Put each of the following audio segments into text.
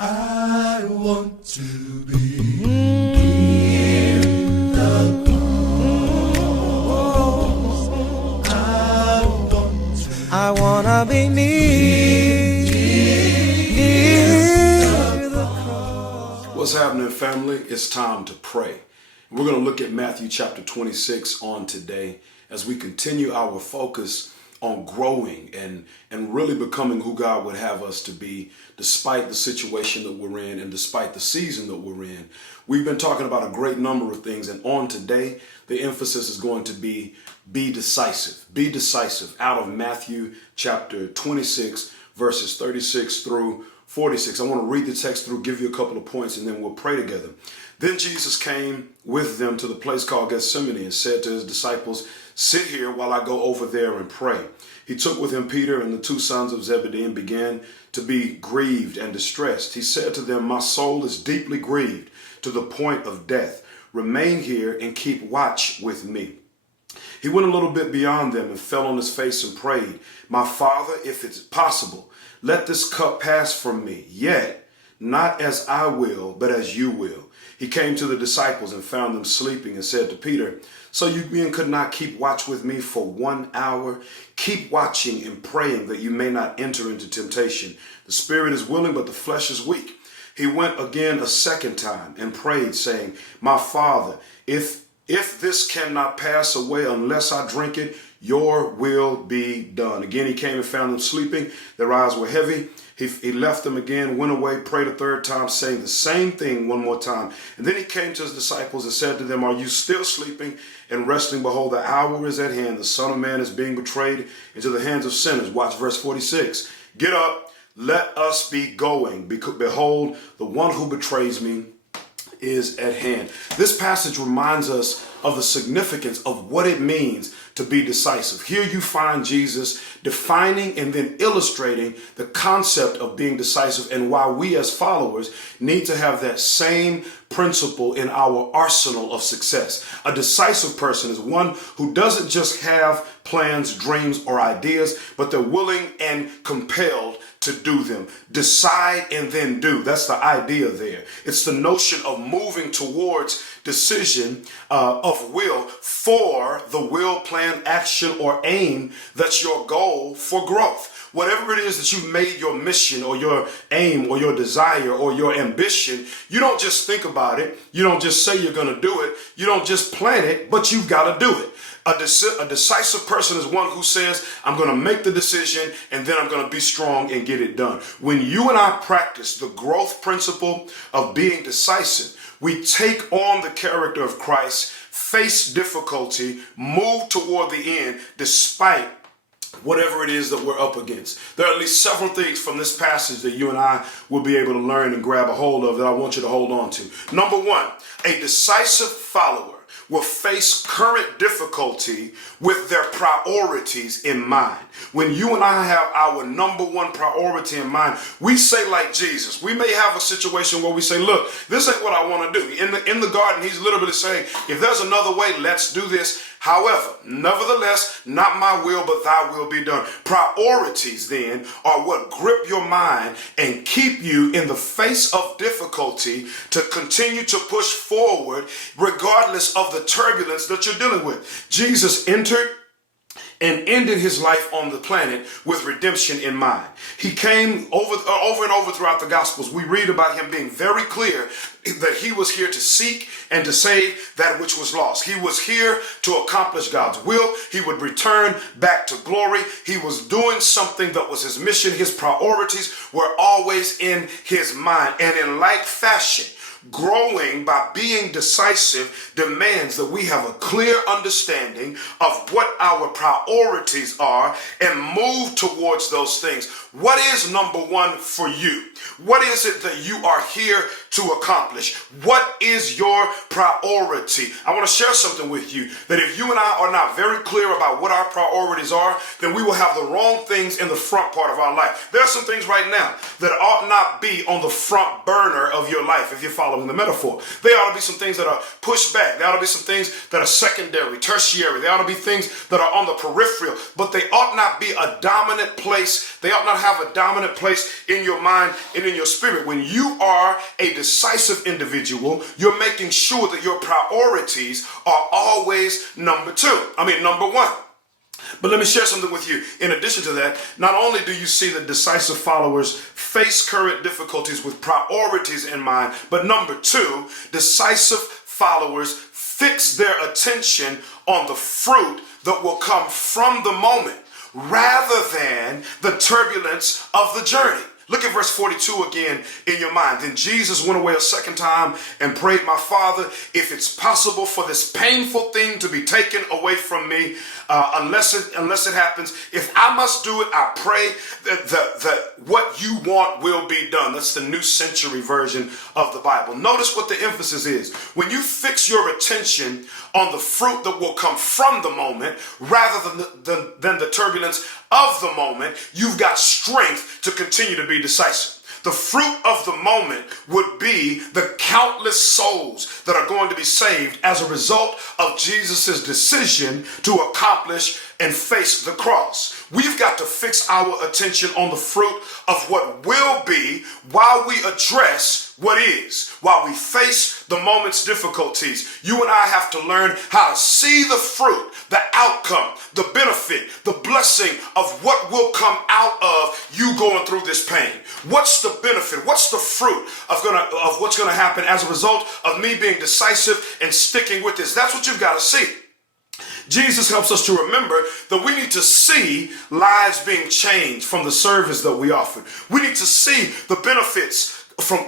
I want to be near the cross. I wanna be near the cross. What's happening, family? It's time to pray. We're going to look at Matthew chapter 26 on today as we continue our focus on growing and really becoming who God would have us to be, despite the situation that we're in and despite the season that we're in. We've been talking about a great number of things, and on today, the emphasis is going to be decisive. Be decisive, out of Matthew chapter 26, verses 36 through 46. I want to read the text through, give you a couple of points, and then we'll pray together. Then Jesus came with them to the place called Gethsemane and said to his disciples, "Sit here while I go over there and pray." He took with him Peter and the two sons of Zebedee and began to be grieved and distressed. He said to them, "My soul is deeply grieved to the point of death. Remain here and keep watch with me." He went a little bit beyond them and fell on his face and prayed, "My Father, if it's possible, let this cup pass from me, yet not as I will, but as you will." He came to the disciples and found them sleeping and said to Peter, "So you men could not keep watch with me for 1 hour? Keep watching and praying that you may not enter into temptation. The spirit is willing, but the flesh is weak." He went again a second time and prayed, saying, "My Father, if this cannot pass away unless I drink it, your will be done." Again, he came and found them sleeping. Their eyes were heavy. He left them again, went away, prayed a third time, saying the same thing one more time. And then he came to his disciples and said to them, "Are you still sleeping and resting? Behold, the hour is at hand. The Son of Man is being betrayed into the hands of sinners." Watch verse 46. "Get up, let us be going. Behold, the one who betrays me is at hand." This passage reminds us of the significance of what it means to be decisive. Here you find Jesus defining and then illustrating the concept of being decisive and why we as followers need to have that same principle in our arsenal of success. A decisive person is one who doesn't just have plans, dreams, or ideas, but they're willing and compelled to do them. Decide and then do. That's the idea there. It's the notion of moving towards decision of will for the will, plan, action, or aim that's your goal for growth. Whatever it is that you've made your mission or your aim or your desire or your ambition, you don't just think about it. You don't just say you're going to do it. You don't just plan it, but you've got to do it. A decisive person is one who says, "I'm going to make the decision and then I'm going to be strong and get it done." When you and I practice the growth principle of being decisive, we take on the character of Christ, face difficulty, move toward the end despite whatever it is that we're up against. There are at least several things from this passage that you and I will be able to learn and grab a hold of that I want you to hold on to. Number one, a decisive follower will face current difficulty with their priorities in mind. When you and I have our number one priority in mind, we say like Jesus. We may have a situation where we say, "Look, this ain't what I want to do." In the garden, he's literally saying, "If there's another way, let's do this. However, nevertheless, not my will, but thy will be done." Priorities then are what grip your mind and keep you in the face of difficulty to continue to push forward regardless of the turbulence that you're dealing with. Jesus entered and ended his life on the planet with redemption in mind. He came over and over throughout the Gospels. We read about him being very clear that he was here to seek and to save that which was lost. He was here to accomplish God's will. He would return back to glory. He was doing something that was his mission. His priorities were always in his mind. And in like fashion, growing by being decisive demands that we have a clear understanding of what our priorities are and move towards those things. What is number one for you? What is it that you are here to accomplish? What is your priority? I want to share something with you that if you and I are not very clear about what our priorities are, then we will have the wrong things in the front part of our life. There are some things right now that ought not be on the front burner of your life, if you're following the metaphor. There ought to be some things that are pushed back. There ought to be some things that are secondary, tertiary. There ought to be things that are on the peripheral, but they ought not be a dominant place. They ought not have a dominant place in your mind and in your spirit. When you are a decisive individual, you're making sure that your priorities are always number one. But let me share something with you. In addition to that, not only do you see that decisive followers face current difficulties with priorities in mind, but number two, decisive followers fix their attention on the fruit that will come from the moment rather than the turbulence of the journey. Look at verse 42 again in your mind. Then Jesus went away a second time and prayed, my Father, if it's possible for this painful thing to be taken away from me, unless it happens, if I must do it, I pray that what you want will be done. That's the New Century Version of the Bible. Notice what the emphasis is. When you fix your attention on the fruit that will come from the moment rather than the turbulence of the moment, you've got strength to continue to be decisive. The fruit of the moment would be the countless souls that are going to be saved as a result of Jesus' decision to accomplish and face the cross. We've got to fix our attention on the fruit of what will be while we address what is, while we face the moment's difficulties. You and I have to learn how to see the fruit, the outcome, the benefit, the blessing of what will come out of you going through this pain. What's the benefit? What's the fruit of what's going to happen as a result of me being decisive and sticking with this? That's what you've got to see. Jesus helps us to remember that we need to see lives being changed from the service that we offer. We need to see the benefits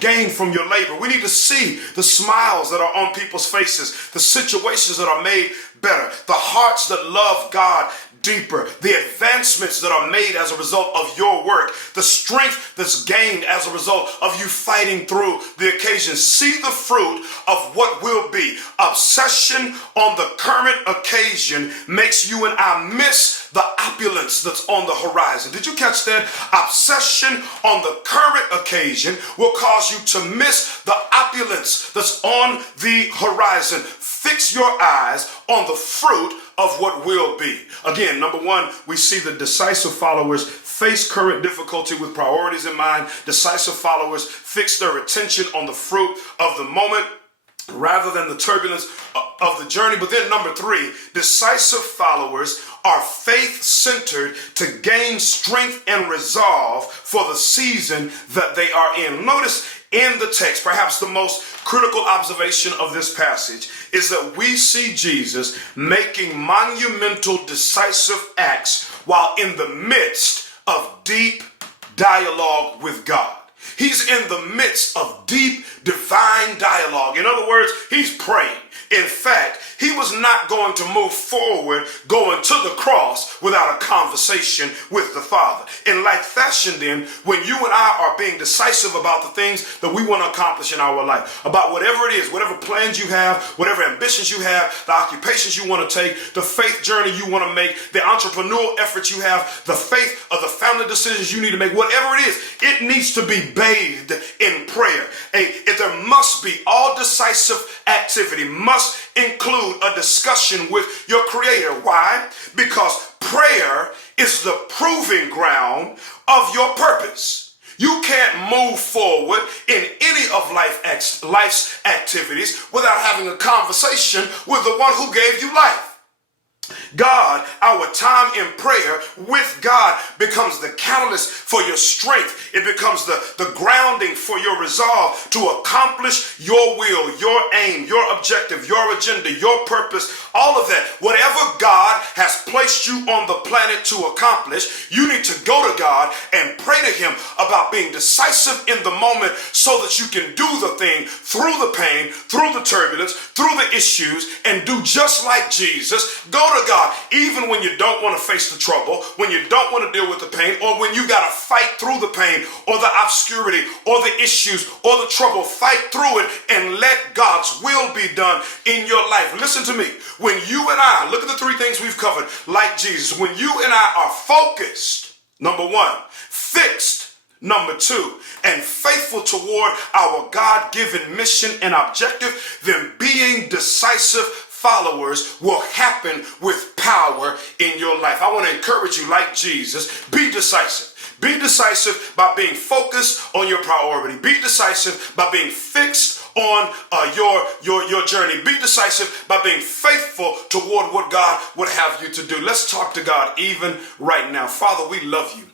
gained from your labor. We need to see the smiles that are on people's faces, the situations that are made better, the hearts that love God deeper, the advancements that are made as a result of your work, the strength that's gained as a result of you fighting through the occasion. See the fruit of what will be. Obsession on the current occasion makes you and I miss the opulence that's on the horizon. Did you catch that? Obsession on the current occasion will cause you to miss the opulence that's on the horizon. Fix your eyes on the fruit of what will be. Again, number one, we see the decisive followers face current difficulty with priorities in mind. Decisive followers fix their attention on the fruit of the moment rather than the turbulence of the journey. But then number three, decisive followers are faith-centered to gain strength and resolve for the season that they are in. Notice in the text, perhaps the most critical observation of this passage is that we see Jesus making monumental, decisive acts while in the midst of deep dialogue with God. He's in the midst of deep divine dialogue. In other words, he's praying. In fact, he was not going to move forward going to the cross without a conversation with the Father. In like fashion then, when you and I are being decisive about the things that we want to accomplish in our life, about whatever it is, whatever plans you have, whatever ambitions you have, the occupations you want to take, the faith journey you want to make, the entrepreneurial efforts you have, the faith of the family decisions you need to make, whatever it is, it needs to be bathed in prayer. There must be all decisive activity must include a discussion with your Creator. Why? Because prayer is the proving ground of your purpose. You can't move forward in any of life's activities without having a conversation with the one who gave you life. God, our time in prayer with God becomes the catalyst for your strength. It becomes the grounding for your resolve to accomplish your will, your aim, your objective, your agenda, your purpose, all of that. Whatever God has placed you on the planet to accomplish, you need to go to God and pray to him about being decisive in the moment so that you can do the thing through the pain, through the turbulence, through the issues, and do just like Jesus. Go to God even when you don't want to face the trouble, when you don't want to deal with the pain, or when you got to fight through the pain or the obscurity or the issues or the trouble. Fight through it and let God's will be done in your life. Listen to me. When you and I, look at the three things we've covered, like Jesus. When you and I are focused, number one, fixed, number two, and faithful toward our God-given mission and objective, then being decisive followers will happen with power in your life. I want to encourage you, like Jesus, be decisive. Be decisive by being focused on your priority. Be decisive by being fixed on your journey. Be decisive by being faithful toward what God would have you to do. Let's talk to God even right now. Father, we love you.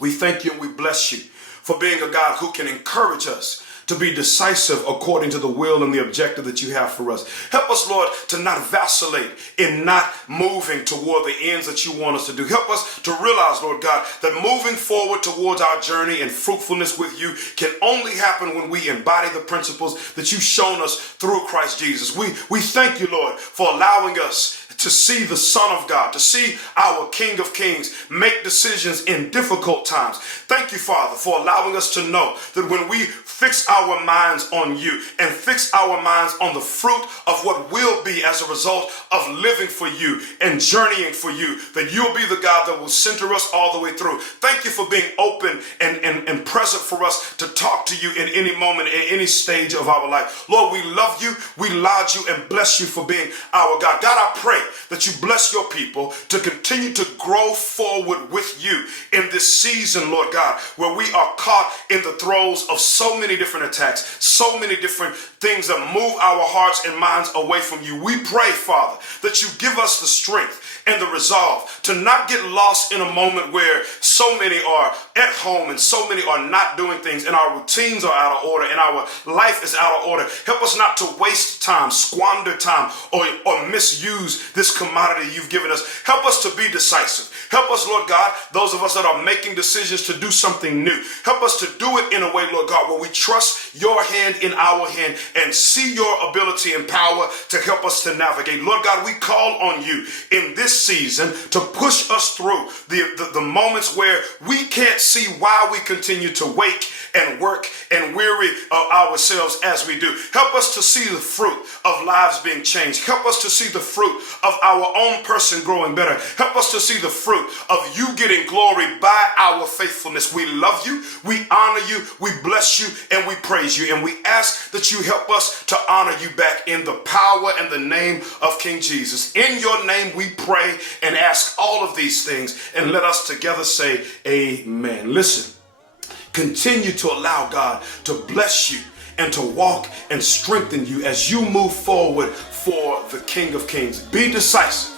We thank you and we bless you for being a God who can encourage us to be decisive according to the will and the objective that you have for us. Help us, Lord, to not vacillate in not moving toward the ends that you want us to do. Help us to realize, Lord God, that moving forward towards our journey and fruitfulness with you can only happen when we embody the principles that you've shown us through Christ Jesus. We thank you, Lord, for allowing us to see the Son of God, to see our King of Kings make decisions in difficult times. Thank you, Father, for allowing us to know that when we fix our minds on you and fix our minds on the fruit of what will be as a result of living for you and journeying for you, that you'll be the God that will center us all the way through. Thank you for being open and present for us to talk to you in any moment, in any stage of our life. Lord, we love you, we laud you, and bless you for being our God. God, I pray that you bless your people to continue to grow forward with you in this season, Lord God, where we are caught in the throes of so many different attacks, so many different things that move our hearts and minds away from you. We pray, Father, that you give us the strength and the resolve to not get lost in a moment where so many are at home and so many are not doing things and our routines are out of order and our life is out of order. Help us not to waste time, squander time, or misuse this commodity you've given us. Help us to be decisive. Help us, Lord God, those of us that are making decisions to do something new. Help us to do it in a way, Lord God, where we trust your hand in our hand and see your ability and power to help us to navigate. Lord God, we call on you in this season to push us through the moments where we can't see why we continue to wake and work and weary ourselves as we do. Help us to see the fruit of lives being changed. Help us to see the fruit of our own person growing better. Help us to see the fruit of you getting glory by our faithfulness. We love you, we honor you, we bless you, and we praise you. And we ask that you help us to honor you back in the power and the name of King Jesus. In your name we pray and ask all of these things, and let us together say amen. Listen, continue to allow God to bless you and to walk and strengthen you as you move forward for the King of Kings. Be decisive,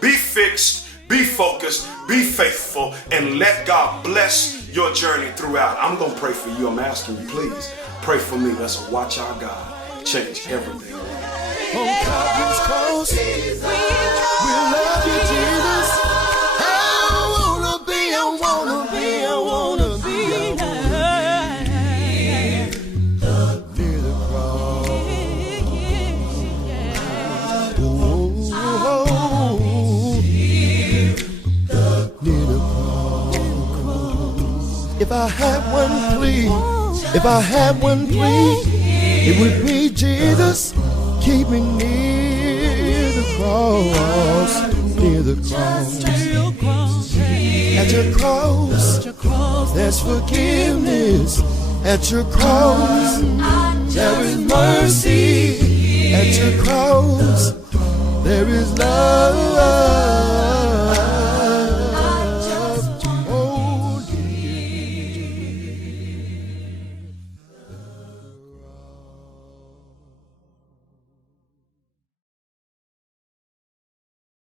be fixed, be focused, be faithful, and let God bless your journey throughout. I'm going to pray for you. I'm asking you, please pray for me. Let's watch our God change everything. On Calvary's cross, we love you, Jesus. I wanna be, I wanna be, I wanna be, near the cross. Near the cross. If I had one plea, if I had one plea, it would be Jesus. Keep me near the cross, near the cross. At your cross, there's forgiveness. At your cross, there is mercy. At your cross, there is love.